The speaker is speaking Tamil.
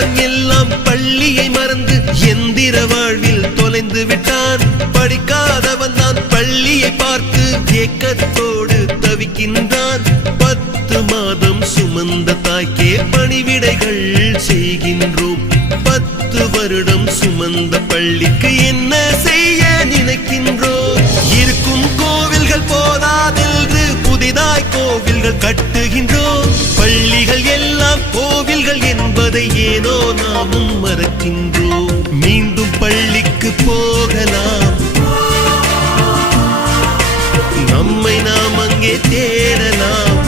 படிக்காதவன் எல்லாம் பள்ளியை மறந்து எந்திர வாழ்வில் தொலைந்து விட்டான். படிக்காதவன் தான் பள்ளியை பார்த்து ஏக்கத்தோடு தவிக்கின்றான். 10 மாதம் சுமந்த தாய்க்கே பணிவிடைகள் செய்கின்றோம். 10 வருடம் சுமந்த பள்ளிக்கு என்ன செய்ய நினைக்கின்றோம்? இருக்கும் கோவில்கள் போதாதென்று புதிதாய் கோவில்கள் கட்டுகின்றோம். பள்ளிகள் எல்லாம் கோவில்கள் என்பதை ஏனோ நாமும் மறக்கின்றோம். மீண்டும் பள்ளிக்கு போகலாம், நம்மை நாம் அங்கே தேடலாம்.